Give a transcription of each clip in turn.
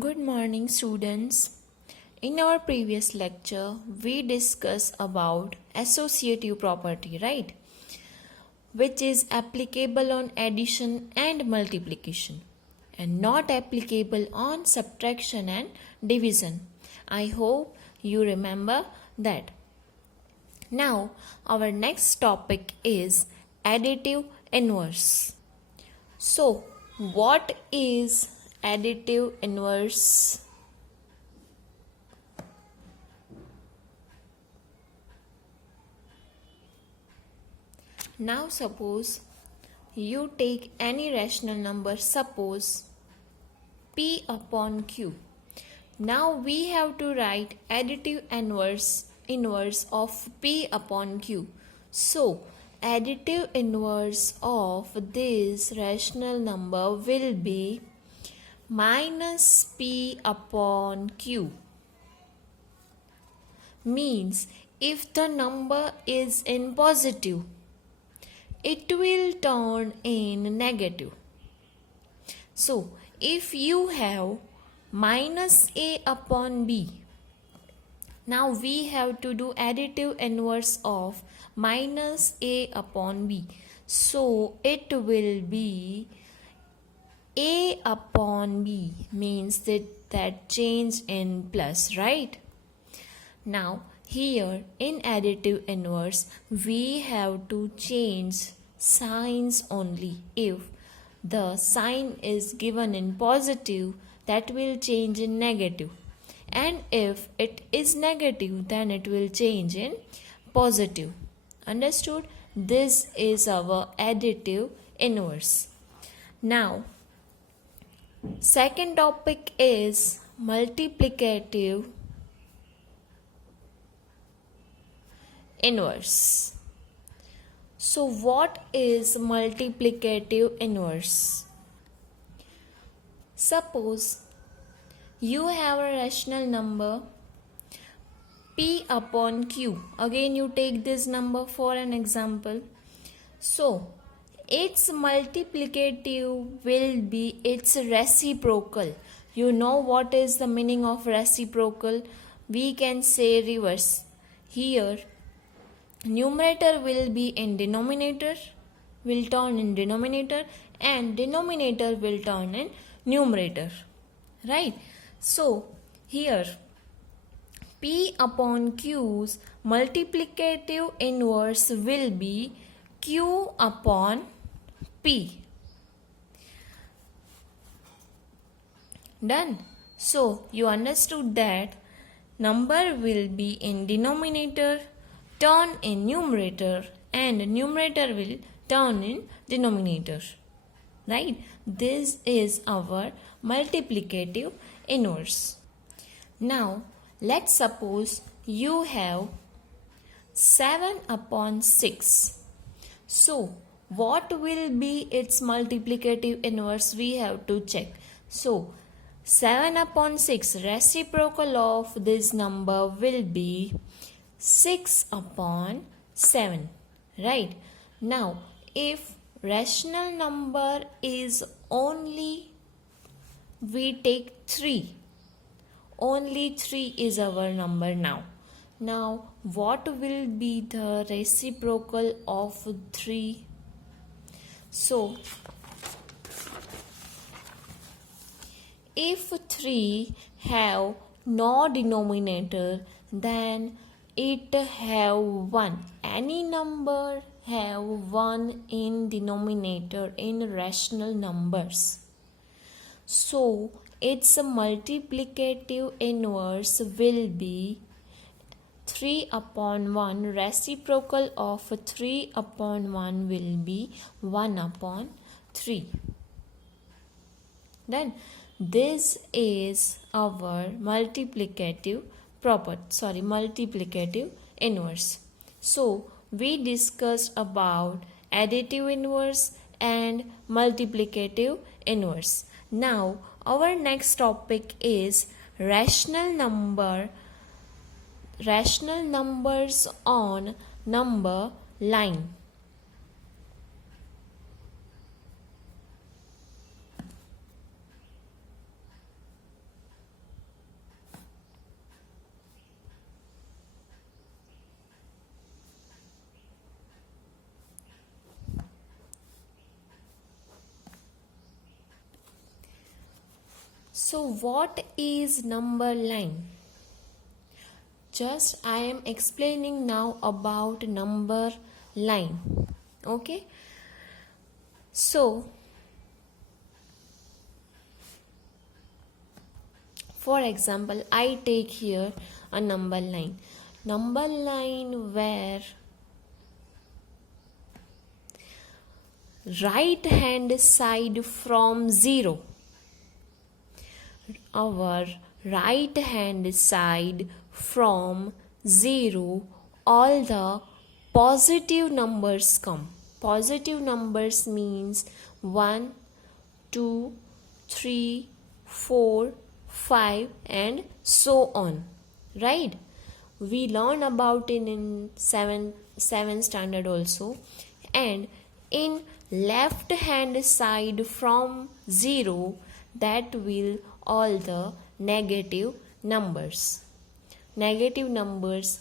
Good morning, students. In our previous lecture, we discussed about associative property, right? Which is applicable on addition and multiplication and not applicable on subtraction and division. I hope you remember that. Now, our next topic is additive inverse. So, what is additive inverse? Now suppose you take any rational number, suppose P upon Q. Now we have to write additive inverse of P upon Q. So additive inverse of this rational number will be minus P upon Q. Means if the number is in positive, it will turn in negative. So, if you have minus A upon B, now we have to do additive inverse of minus A upon B. So, it will be A upon B, means that change in plus, right? Now, here in additive inverse, we have to change signs only. If the sign is given in positive, that will change in negative. And if it is negative, then it will change in positive. Understood? This is our additive inverse. Now, second topic is multiplicative inverse. So what is multiplicative inverse? Suppose you have a rational number P upon Q. Again you take this number for an example. So its multiplicative will be its reciprocal. You know what is the meaning of reciprocal? We can say reverse. Here numerator will be in denominator, will turn in denominator, and denominator will turn in numerator, right? So here P upon Q's multiplicative inverse will be Q upon P. Done. So you understood that number will be in denominator, turn in numerator, and numerator will turn in denominator, right? This is our multiplicative inverse. Now let's suppose you have 7 upon 6. So what will be its multiplicative inverse? We have to check. So 7 upon 6, reciprocal of this number will be 6 upon 7, right? Now if rational number is only, we take 3, only 3 is our number now. Now what will be the reciprocal of 3? So if 3 have no denominator, then it have 1. Any number have 1 in denominator in rational numbers. So its multiplicative inverse will be 3 upon 1. Reciprocal of 3 upon 1 will be 1 upon 3. Then this is our multiplicative inverse. So we discussed about additive inverse and multiplicative inverse. Now our next topic is rational numbers on number line. So what is number line? Just I am explaining now about number line. Okay. So for example, I take here a number line. Number line where right hand side from 0. Our right hand side from 0, all the positive numbers come. Positive numbers means 1, 2, 3, 4, 5 and so on. Right? We learn about it in 7th standard also. And in left hand side from 0, that will all the negative numbers. Negative numbers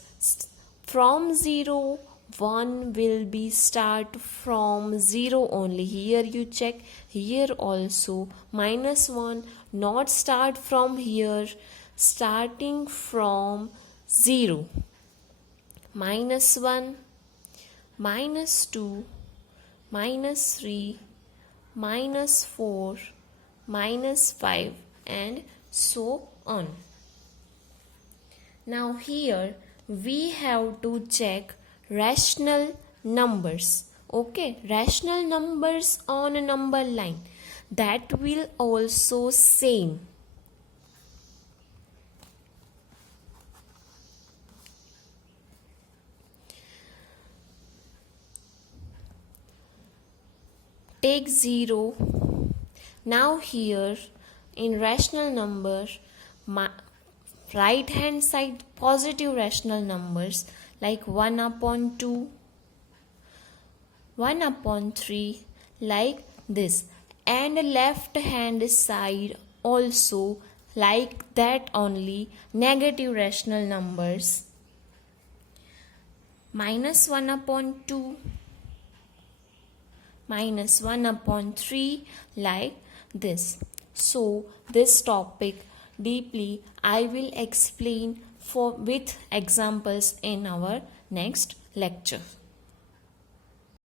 from 0, 1 will be start from 0 only. Here you check, here also -1 not start from here, starting from 0. -1, -2, -3, -4, -5 and so on. Now here we have to check rational numbers. Okay, rational numbers on a number line, that will also same. Take 0. Now here in rational number, right hand side positive rational numbers like 1/2, 1/3 like this, and left hand side also like that only negative rational numbers -1/2, -1/3 like this. So this topic deeply I will explain with examples in our next lecture.